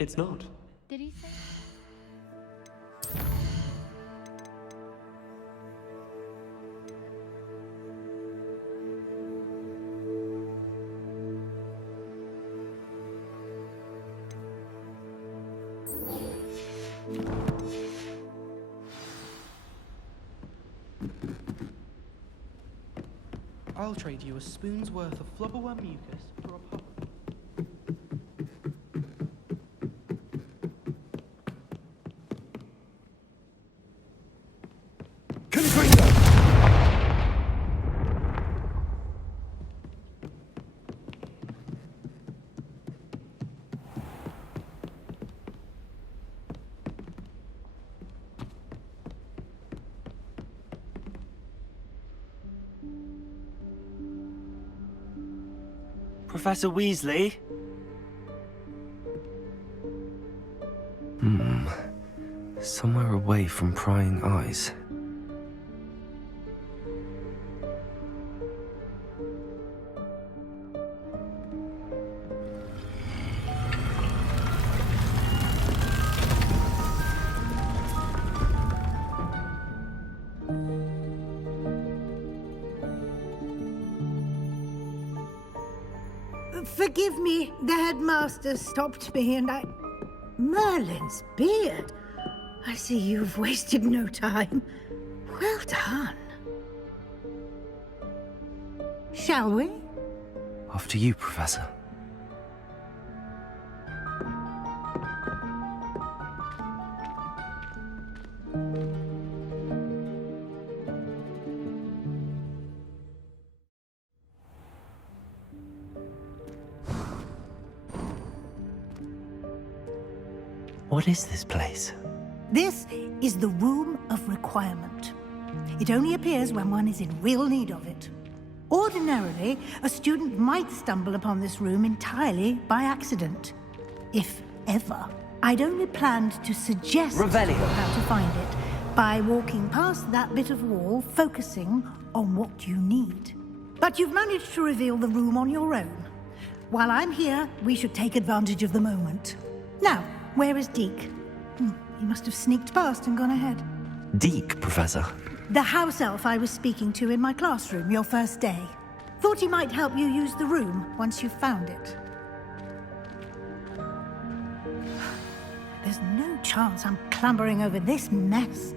It's not. Did he say? I'll trade you a spoon's worth of flubberworm mucus for a puff. Professor Weasley? Somewhere away from prying eyes. Forgive me, the headmaster stopped me and I... Merlin's beard. I see you've wasted no time. Well done. Shall we? After you, Professor. What is this place? This is the Room of Requirement. It only appears when one is in real need of it. Ordinarily, a student might stumble upon this room entirely by accident. If ever. I'd only planned to suggest Revelio. how to find it by walking past that bit of wall, focusing on what you need. But you've managed to reveal the room on your own. While I'm here, we should take advantage of the moment. Now, where is Deke? He must have sneaked past and gone ahead. Deke, Professor. The house elf I was speaking to in my classroom your first day. Thought he might help you use the room once you found it. There's no chance I'm clambering over this mess.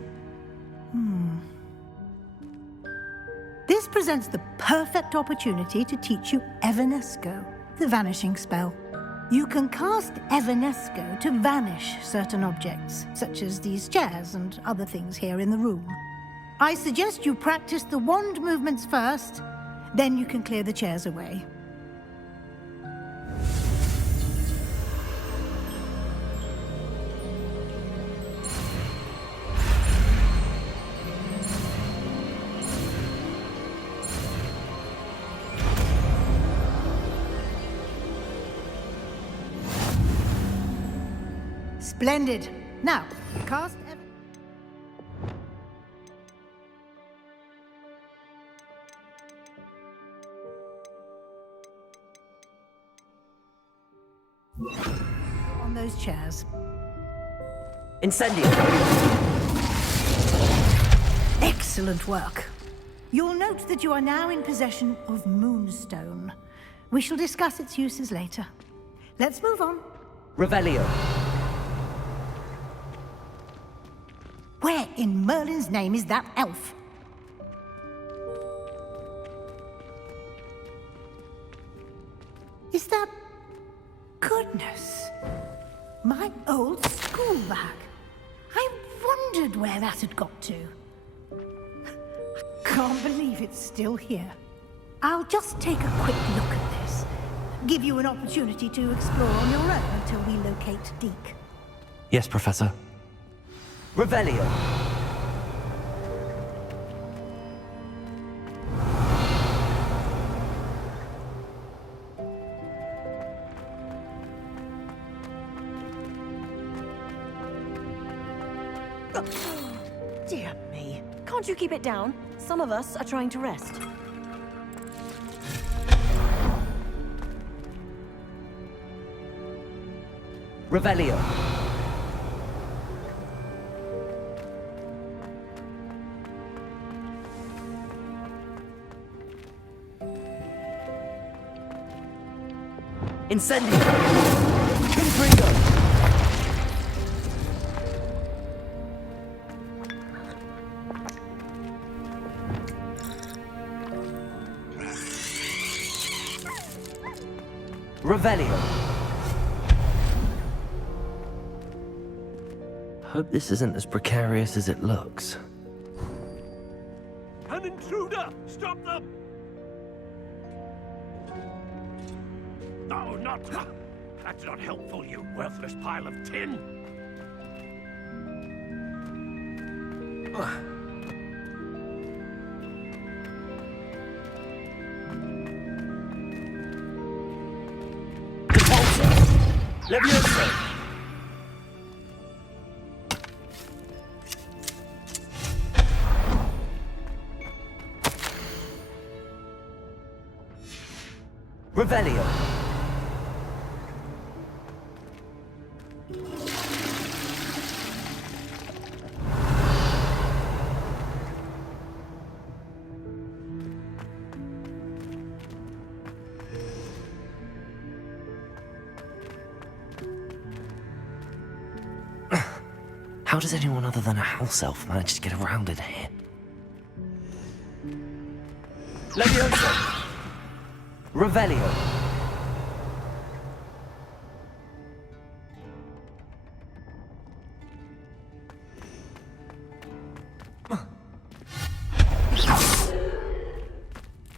This presents the perfect opportunity to teach you Evanesco, the vanishing spell. You can cast Evanesco to vanish certain objects, such as these chairs and other things here in the room. I suggest you practice the wand movements first, then you can clear the chairs away. Splendid. Now, cast on those chairs. Incendio! Excellent work. You'll note that you are now in possession of Moonstone. We shall discuss its uses later. Let's move on. Revelio. Where in Merlin's name is that elf? Is that... Goodness. My old school bag. I wondered where that had got to. I can't believe it's still here. I'll just take a quick look at this. Give you an opportunity to explore on your own until we locate Deke. Yes, Professor. Revelio. Dear me. Can't you keep it down? Some of us are trying to rest. Revelio. Incendio. Confringo. Revelio. Hope this isn't as precarious as it looks. An intruder! Stop them! No, not... That's not helpful, you worthless pile of tin! Levioso! Revelio! How does anyone other than a house elf manage to get around in here? Levioso! Revelio!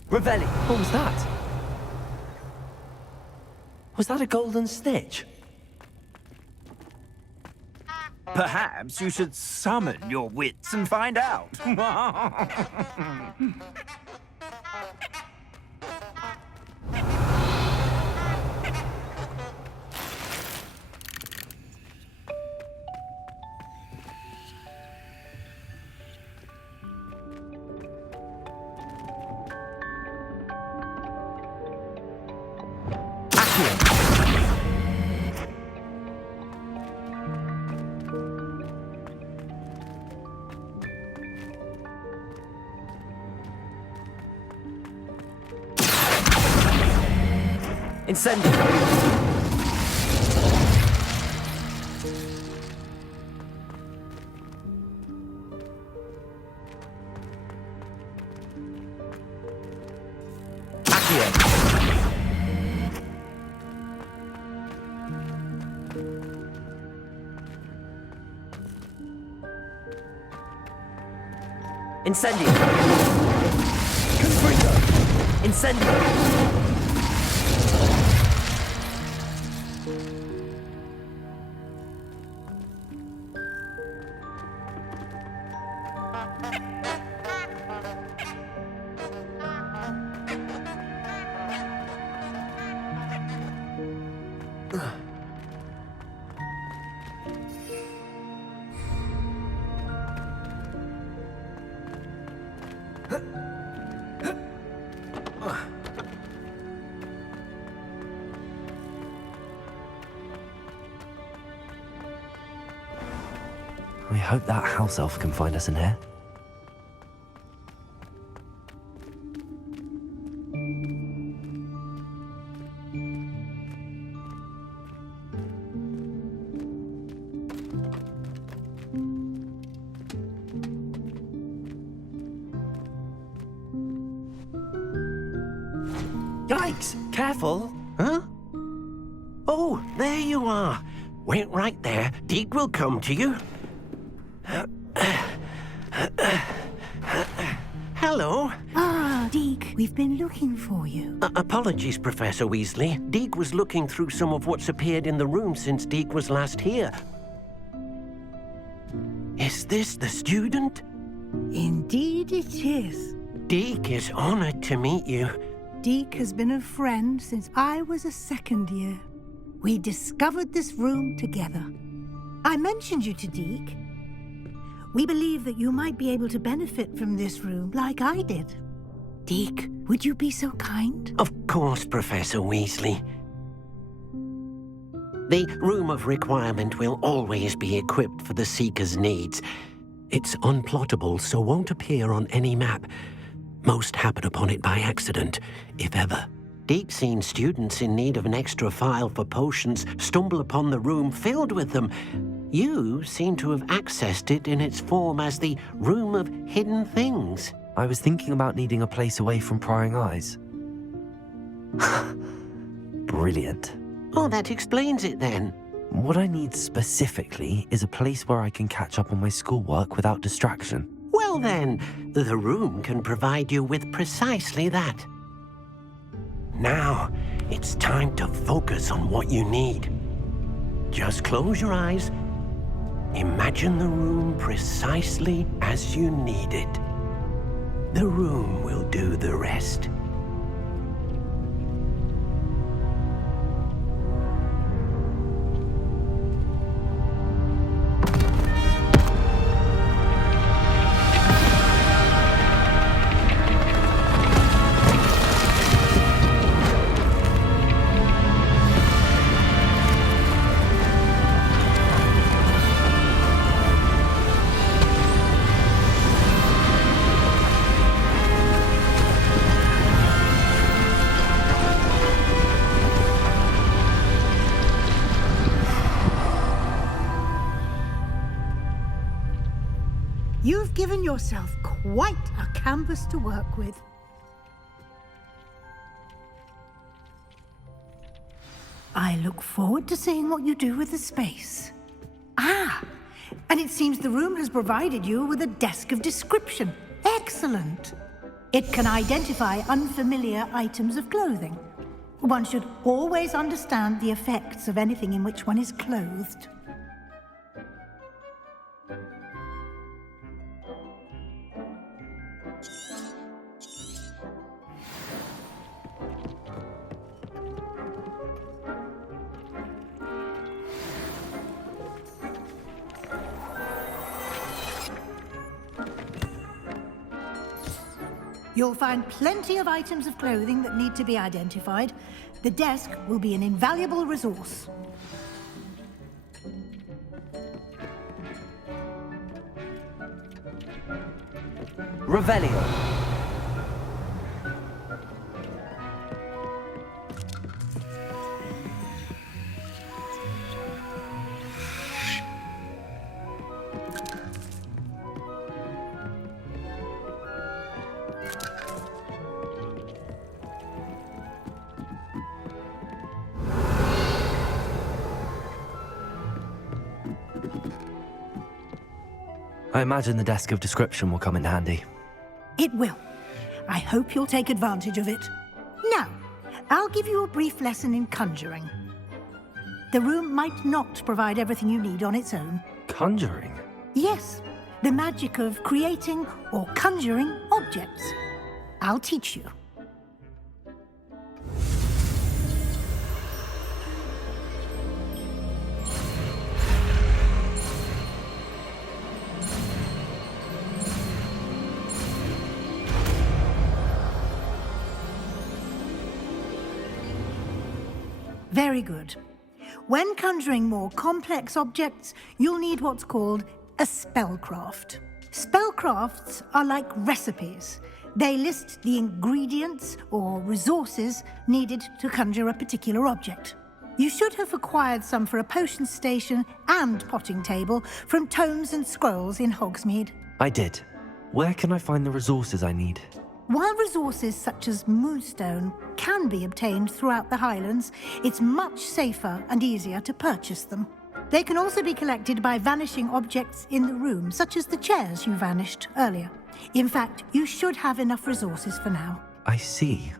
Revelio! What was that? Was that a golden stitch? Perhaps you should summon your wits and find out. Incendio! Accio! Incendio! Confringo! Incendio! We hope that house elf can find us in here. Yikes! Careful! Huh? Oh, there you are. Wait right there. Deke will come to you. Hello. Ah, Deke, we've been looking for you. Apologies, Professor Weasley. Deke was looking through some of what's appeared in the room since Deke was last here. Is this the student? Indeed it is. Deke is honored to meet you. Deke has been a friend since I was a second year. We discovered this room together. I mentioned you to Deke. We believe that you might be able to benefit from this room like I did. Deke, would you be so kind? Of course, Professor Weasley. The Room of Requirement will always be equipped for the Seeker's needs. It's unplottable, so won't appear on any map. Most happen upon it by accident, if ever. Deep-seen students in need of an extra file for potions stumble upon the room filled with them. You seem to have accessed it in its form as the Room of Hidden Things. I was thinking about needing a place away from prying eyes. Brilliant. Oh, that explains it then. What I need specifically is a place where I can catch up on my schoolwork without distraction. Well then, the room can provide you with precisely that. Now, it's time to focus on what you need. Just close your eyes. Imagine the room precisely as you need it. The room will do the rest. You've given yourself quite a canvas to work with. I look forward to seeing what you do with the space. Ah, and it seems the room has provided you with a desk of description. Excellent. It can identify unfamiliar items of clothing. One should always understand the effects of anything in which one is clothed. You'll find plenty of items of clothing that need to be identified. The desk will be an invaluable resource. Revelio. I imagine the desk of description will come in handy. It will. I hope you'll take advantage of it. Now, I'll give you a brief lesson in conjuring. The room might not provide everything you need on its own. Conjuring? Yes, the magic of creating or conjuring objects. I'll teach you. Very good. When conjuring more complex objects, you'll need what's called a spellcraft. Spellcrafts are like recipes. They list the ingredients or resources needed to conjure a particular object. You should have acquired some for a potion station and potting table from tomes and scrolls in Hogsmeade. I did. Where can I find the resources I need? While resources such as moonstone can be obtained throughout the Highlands, it's much safer and easier to purchase them. They can also be collected by vanishing objects in the room, such as the chairs you vanished earlier. In fact, you should have enough resources for now. I see.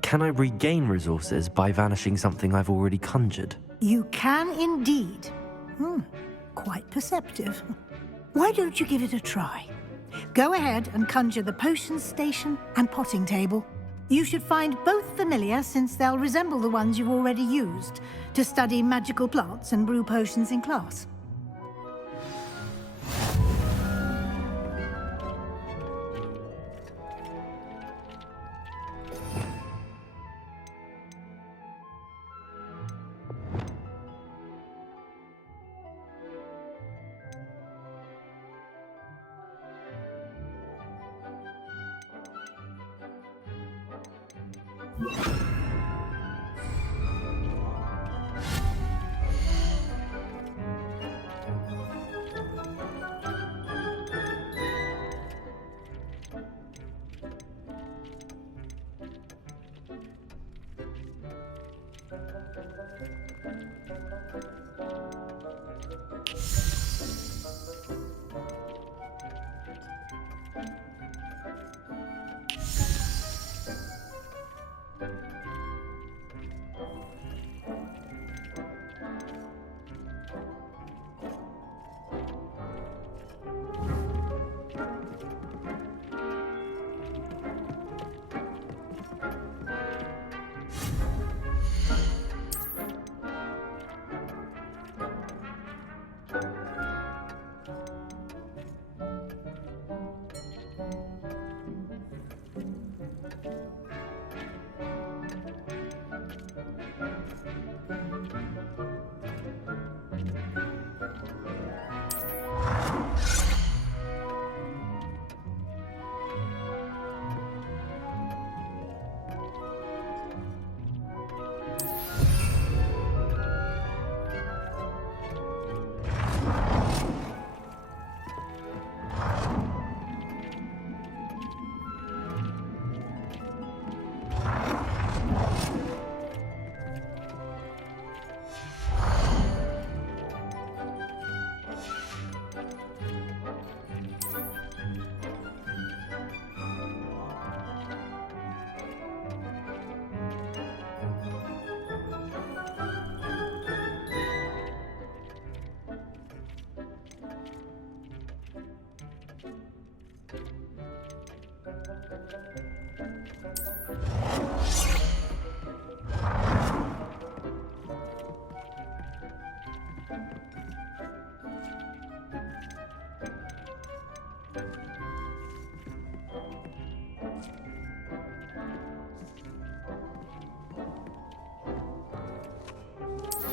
Can I regain resources by vanishing something I've already conjured? You can indeed. Quite perceptive. Why don't you give it a try? Go ahead and conjure the potion station and potting table. You should find both familiar, since they'll resemble the ones you've already used to study magical plants and brew potions in class.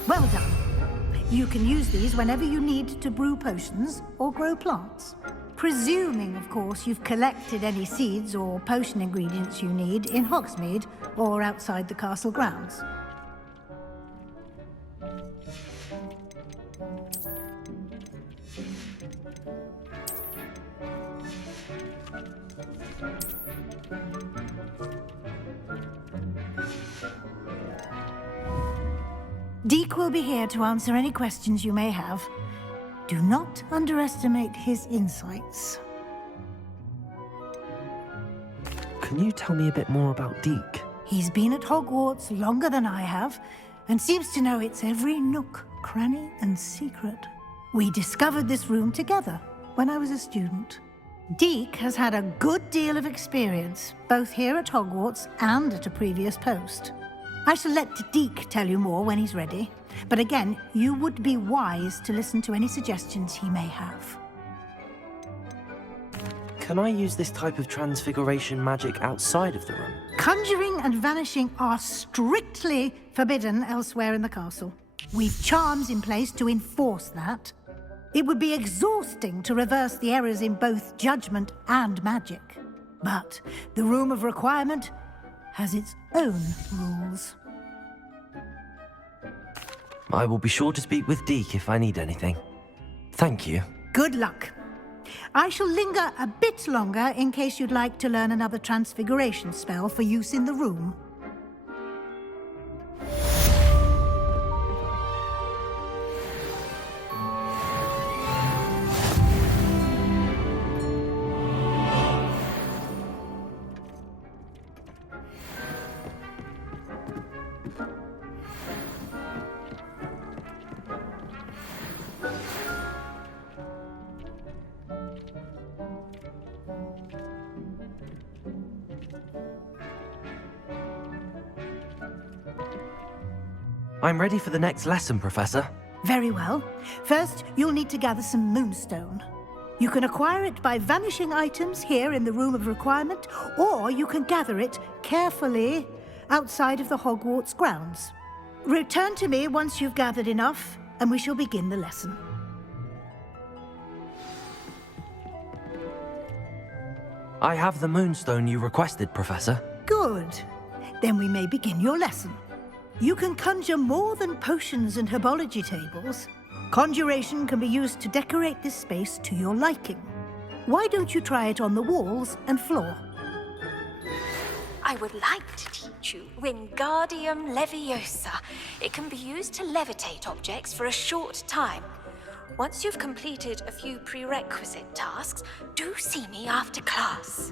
Well done. You can use these whenever you need to brew potions or grow plants. Presuming, of course, you've collected any seeds or potion ingredients you need in Hogsmeade or outside the castle grounds. Deek will be here to answer any questions you may have. Do not underestimate his insights. Can you tell me a bit more about Deke? He's been at Hogwarts longer than I have, and seems to know its every nook, cranny, and secret. We discovered this room together when I was a student. Deke has had a good deal of experience, both here at Hogwarts and at a previous post. I shall let Deke tell you more when he's ready, but again, you would be wise to listen to any suggestions he may have. Can I use this type of transfiguration magic outside of the room? Conjuring and vanishing are strictly forbidden elsewhere in the castle. We've charms in place to enforce that. It would be exhausting to reverse the errors in both judgment and magic. But the Room of Requirement has its own rules. I will be sure to speak with Deke if I need anything. Thank you. Good luck. I shall linger a bit longer in case you'd like to learn another transfiguration spell for use in the room. I'm ready for the next lesson, Professor. Very well. First, you'll need to gather some moonstone. You can acquire it by vanishing items here in the Room of Requirement, or you can gather it carefully outside of the Hogwarts grounds. Return to me once you've gathered enough, and we shall begin the lesson. I have the moonstone you requested, Professor. Good. Then we may begin your lesson. You can conjure more than potions and herbology tables. Conjuration can be used to decorate this space to your liking. Why don't you try it on the walls and floor? I would like to teach you Wingardium Leviosa. It can be used to levitate objects for a short time. Once you've completed a few prerequisite tasks, do see me after class.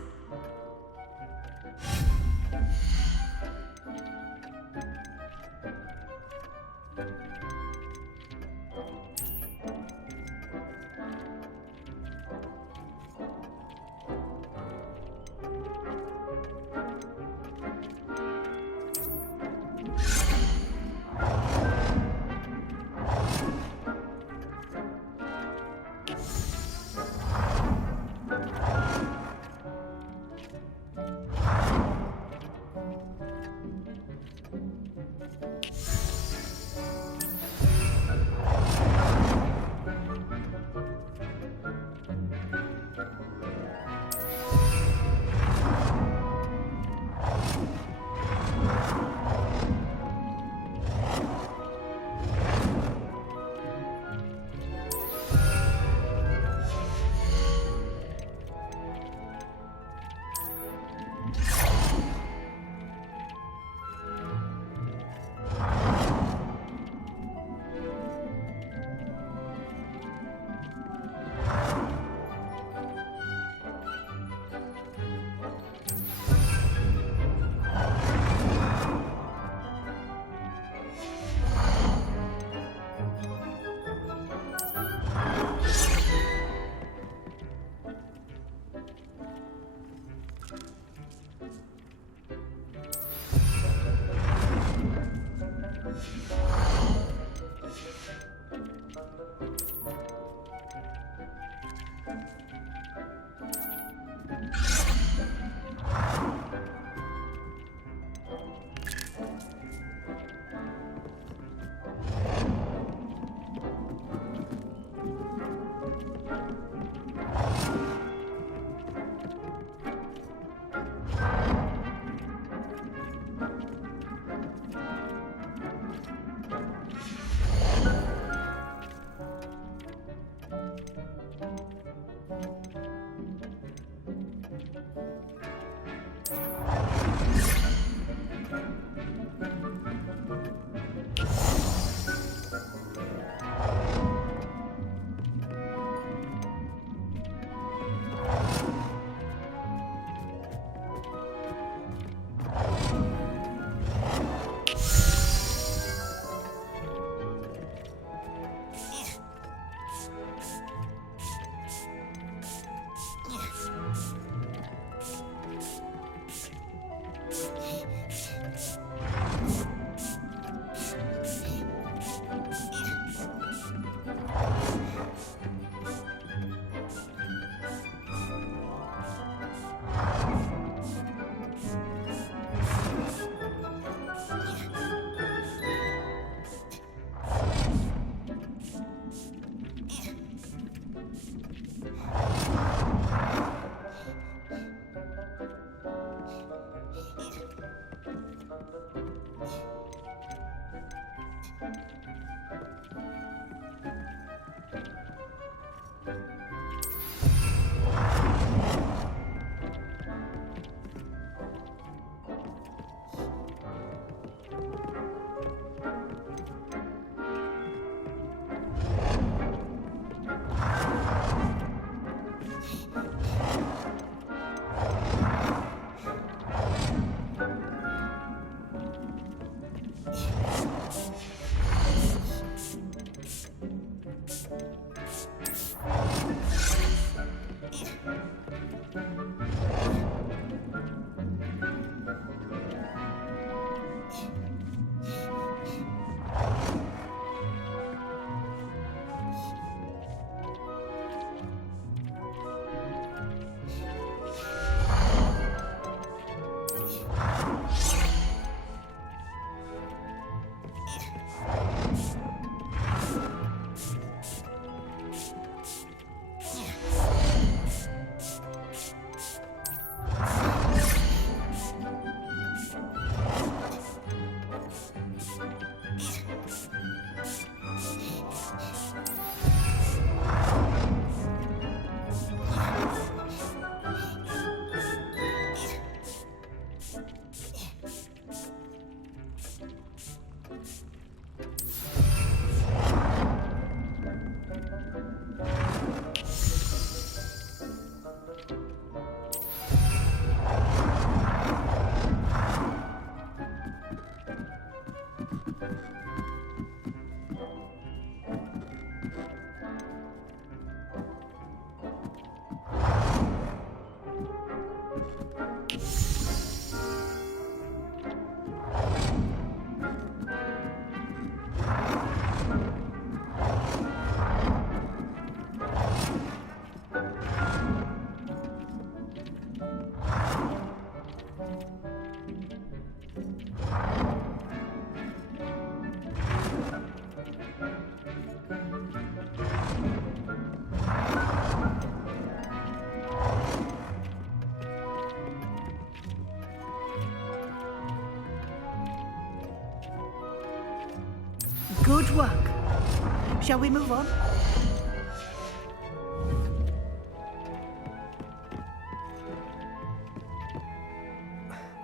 Shall we move on?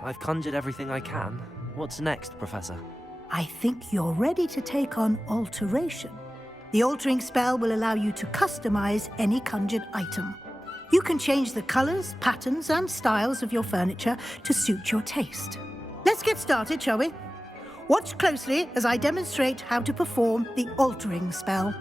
I've conjured everything I can. What's next, Professor? I think you're ready to take on alteration. The altering spell will allow you to customize any conjured item. You can change the colors, patterns, and styles of your furniture to suit your taste. Let's get started, shall we? Watch closely as I demonstrate how to perform the altering spell.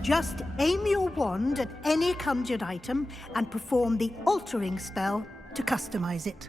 Just aim your wand at any conjured item and perform the altering spell to customize it.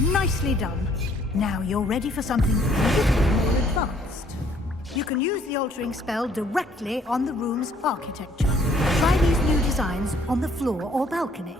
Nicely done. Now you're ready for something a little more advanced. You can use the altering spell directly on the room's architecture. Try these new designs on the floor or balcony.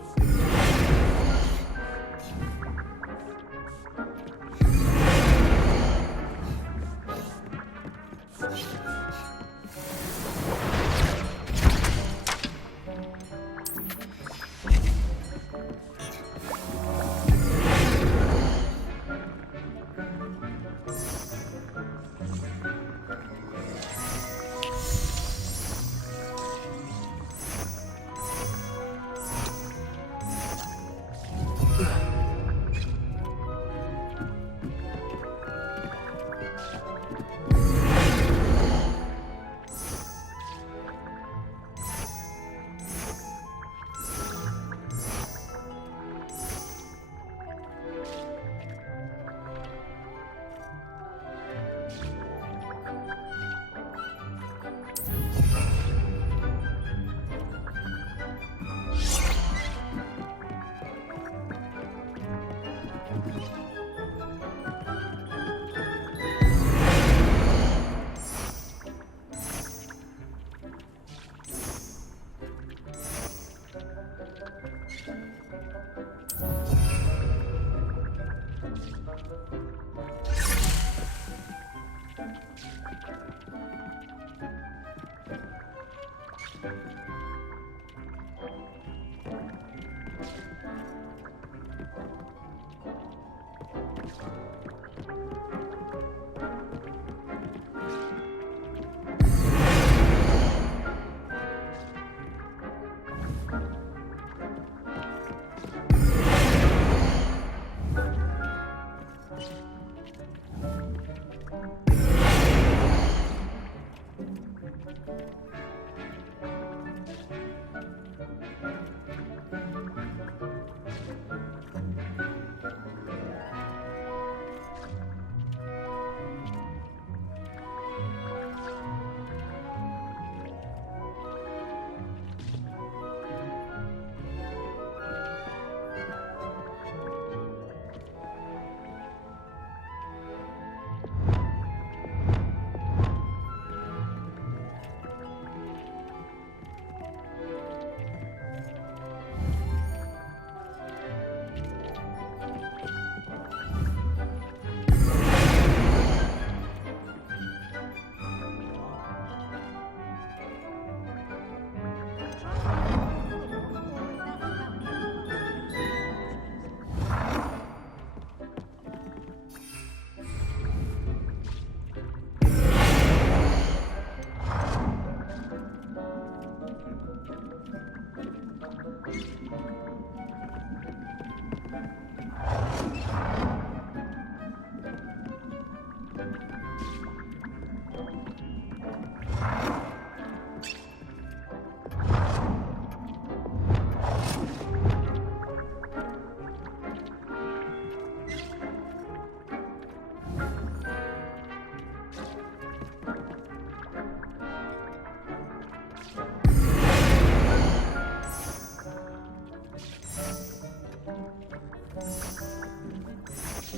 Your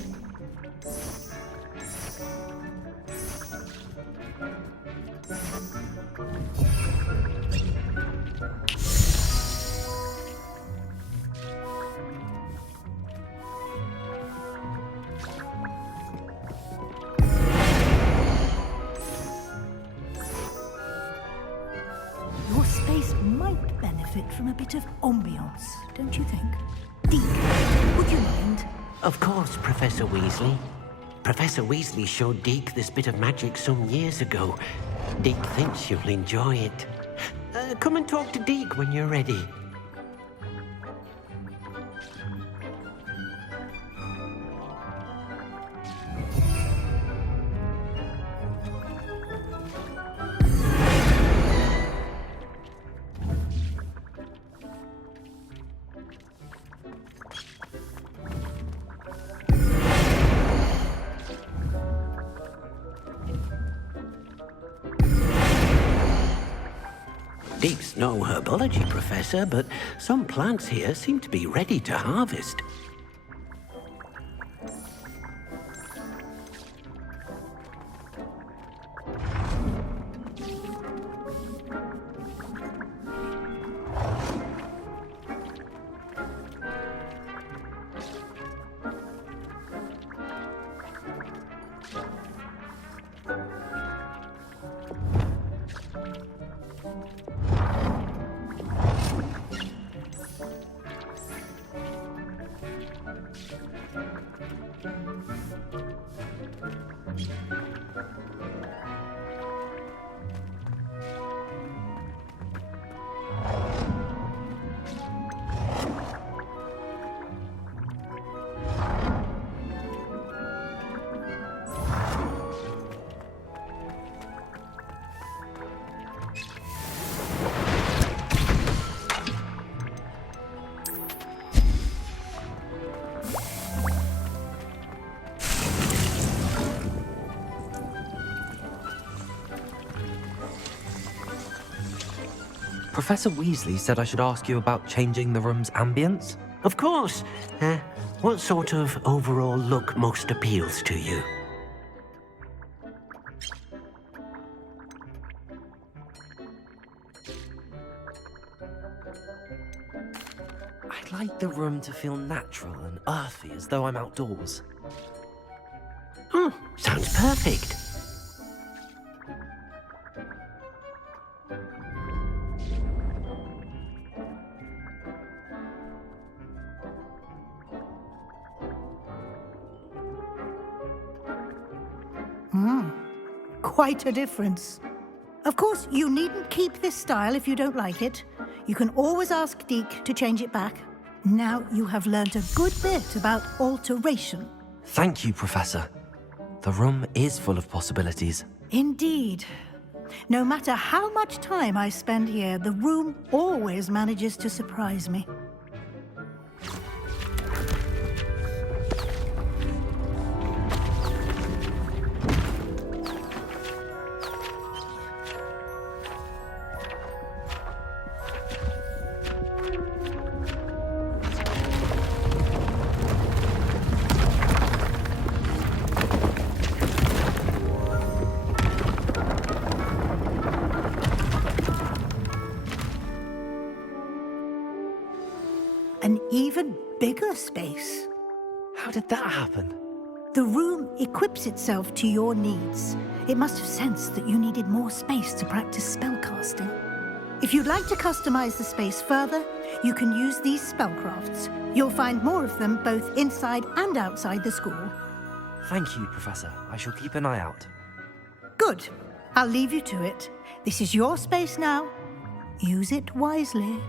space might benefit from a bit of ambiance, don't you think? Deke, would you mind? Of course, Professor Weasley. Professor Weasley showed Deke this bit of magic some years ago. Deke thinks you'll enjoy it. Come and talk to Deke when you're ready. Deke's no herbology professor, but some plants here seem to be ready to harvest. Professor Weasley said I should ask you about changing the room's ambience. Of course. What sort of overall look most appeals to you? I'd like the room to feel natural and earthy, as though I'm outdoors. Oh, sounds perfect. Quite a difference. Of course, you needn't keep this style if you don't like it. You can always ask Deke to change it back. Now you have learnt a good bit about alteration. Thank you, Professor. The room is full of possibilities. Indeed. No matter how much time I spend here, the room always manages to surprise me. An even bigger space. How did that happen? The room equips itself to your needs. It must have sensed that you needed more space to practice spellcasting. If you'd like to customize the space further, you can use these spellcrafts. You'll find more of them both inside and outside the school. Thank you, Professor. I shall keep an eye out. Good. I'll leave you to it. This is your space now. Use it wisely.